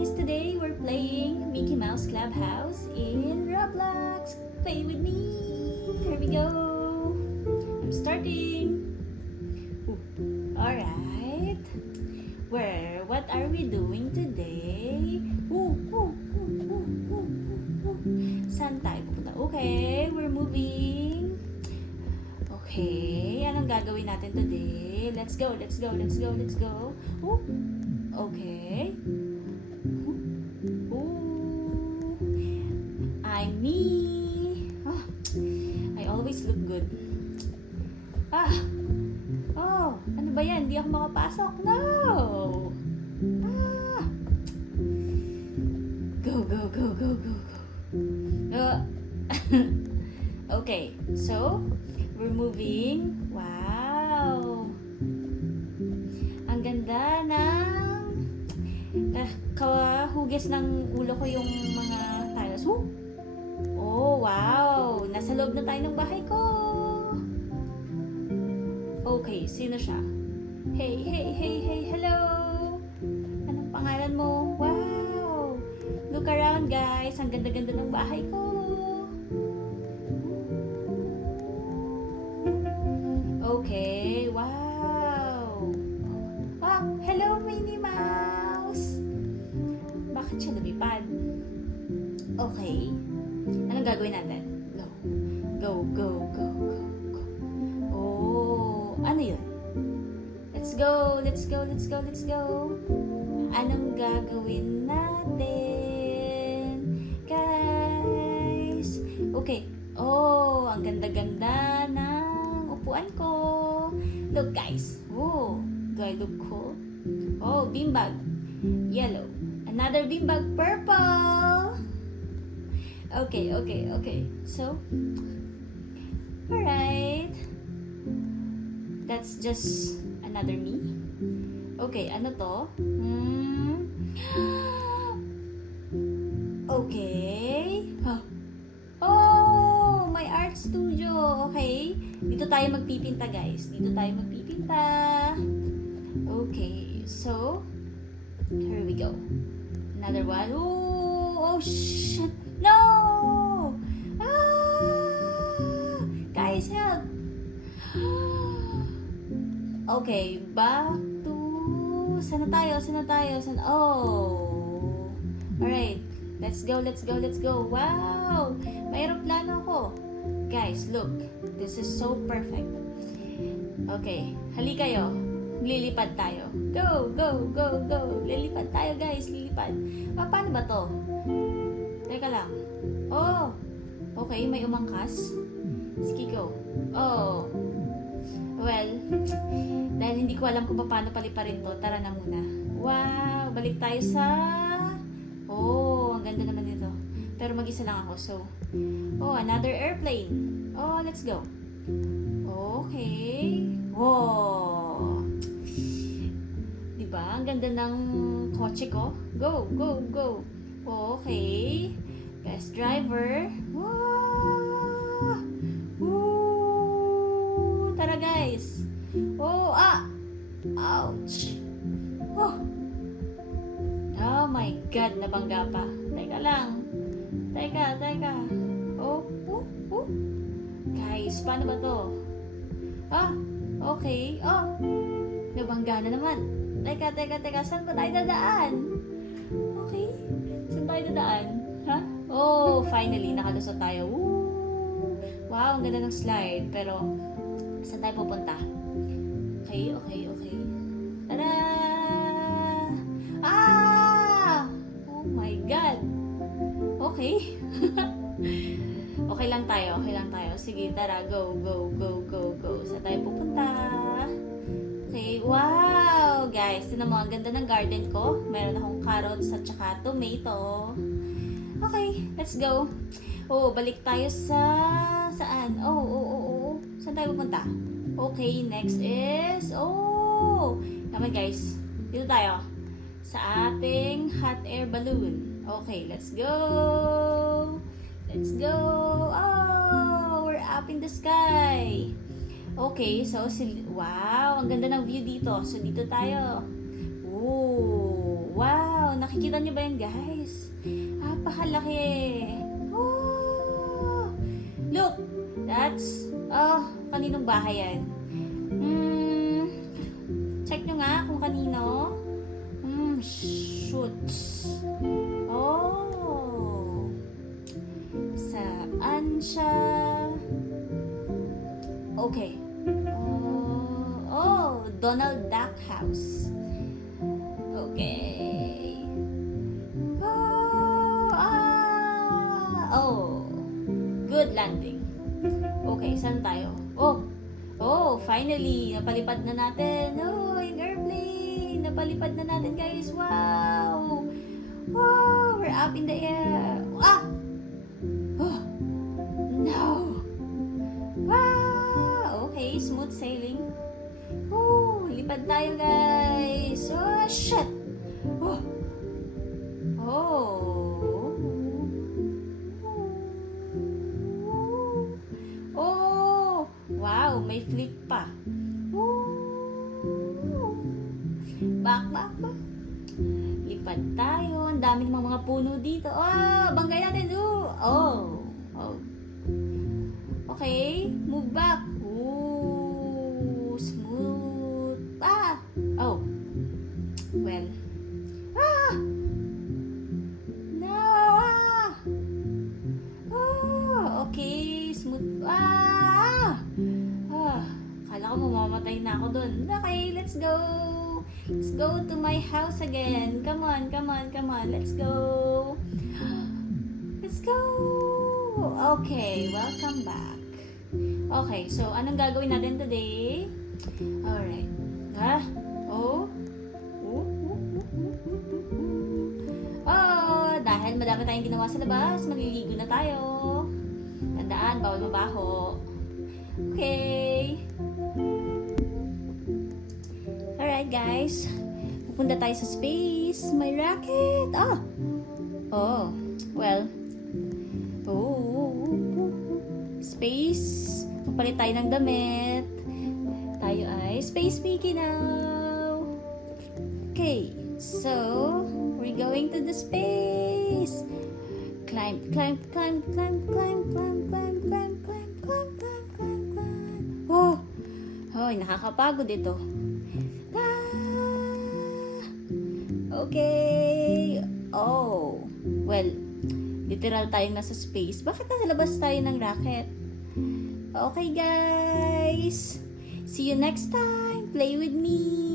guys! Today we're playing Mickey Mouse Clubhouse in Roblox. Play with me! Here we go! I'm starting! Alright. What are we doing today? Saan tayo pupunta? Okay, we're moving. Okay, anong gagawin natin today? Let's go. Ooh, okay. Ooh, I'm me. I always look good. Ano ba yan? Hindi ako makapasok. No! Go. Okay, so we're moving. Wow! Ang ganda ng kahugis ng ulo ko yung mga tiles. Oh, wow! Nasa loob na tayo ng bahay ko. Okay, sino siya? Hey, hello! Anong pangalan mo? Wow! Look around, guys. Ang ganda-ganda ng bahay ko. Okay, wow! Hello, Minnie Mouse! Bakit siya lumipad? Okay. Anong gagawin natin? Go. Oh, ano yun? Let's go. Anong gagawin natin? Guys! Okay. Oh, ang ganda-ganda ng upuan ko. Look, guys. Oh, do I look cool? Oh, beanbag. Yellow. Another beanbag. Purple. Okay. So, alright. That's just another me. Okay, ano to? Okay. Oh, my art studio. Okay. Dito tayo magpipinta, guys. Okay, so here we go. Another one. Oh shit. No! Guys, help! Okay, back to... Sana tayo? Oh! Alright, let's go. Wow! May aeroplano ako. Guys, look. This is so perfect. Okay, hali kayo. Lilipad tayo. Go! Lilipad tayo, guys. Paano ba to? Teka lang. Oh! Okay, may umangkas. Sige, go. Oh! Well, dahil hindi ko alam kung paano paliparin to, tara na muna. Wow! Balik tayo sa... Oh, ang ganda naman nito. Pero mag-isa lang ako, so... Oh, another airplane. Oh, let's go. Okay. Wow! Diba? Ang ganda ng kotse ko. Go. Okay. Best driver. Wow! Woo! Tara, guys. Ouch. Oh my God, nabangga pa. Teka lang. Teka. Oh. Guys, paano ba to? Okay. Nabangga na naman. Teka. Saan ba tayo dadaan? Okay. Saan tayo dadaan? Oh, finally, nakalusot tayo. Woo! Wow, ang ganda ng slide. Pero, saan tayo pupunta? Okay. Tada! Oh my God! Okay. Okay lang tayo. Sige, tara. Go. Saan tayo pupunta? Okay, wow! Guys, tinan mo, ang ganda ng garden ko. Meron akong carrots at saka tomato. Okay, let's go. Oh, balik tayo saan? Oh. Saan tayo pupunta? Okay, next is... Oh! Naman, guys. Dito tayo. Sa ating hot air balloon. Okay, let's go! Oh! We're up in the sky. Okay, so, wow! Ang ganda ng view dito. So, dito tayo. Oh! Wow! Wow! Nakikita niyo ba yan, guys? Napakalaki. Oh! Look! That's... Oh, kaninong bahay yan? Check nyo nga kung kanino. Shoots. Oh! Saan siya? Okay. Oh, Donald Duck House. Okay. Oh, good landing. Okay, saan tayo? Oh, finally, napalipad na natin. Oh, yung airplane. Napalipad na natin, guys. Wow. Wow, we're up in the air. Ah! Oh, no. Wow. Okay, smooth sailing. Oh, lipad tayo, guys. Oh, shit. Oh. Oh, wow, may flip pa. Oh. Back. Lipad tayo. Ang dami namang mga puno dito. Oh, banggay natin. Oh. Okay, move back. Smooth. Oh. Well. No. Oh, okay. Smooth. Kala ko mamamatay na ako dun. Okay, let's go. Let's go to my house again. Come on. Let's go. Let's go. Okay, welcome back. Okay, so anong gagawin natin today? Alright. Oh, dahil madami tayong ginawa sa labas, maliligo na tayo. Tandaan, bawal mabaho. Okay. Alright, guys. Pupunta tayo sa space. May rocket. Well. Space. Magpalit tayo ng damit. Tayo ay Space Mickey now. Okay. So, we're going to the space. Climb. Oh, nakakapagod ito. Okay. Oh, well, literal tayong nasa space. Bakit nasa labas tayo ng rocket? Okay, guys. See you next time. Play with me.